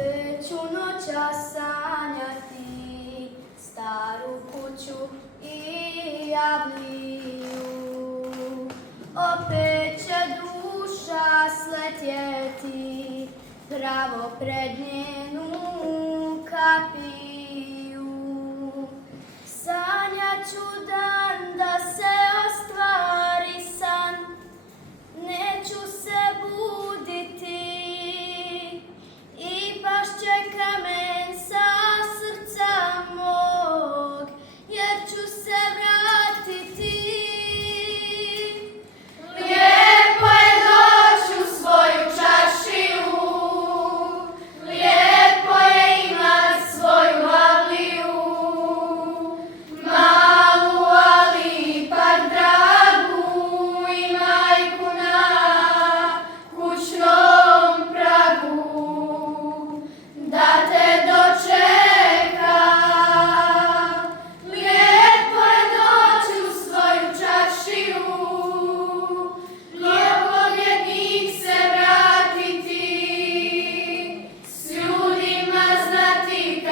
Opet ću noćas sanjati staru kuću i javliju. Opet će duša sletjeti pravo pred njenu kapiju. Sanjat ću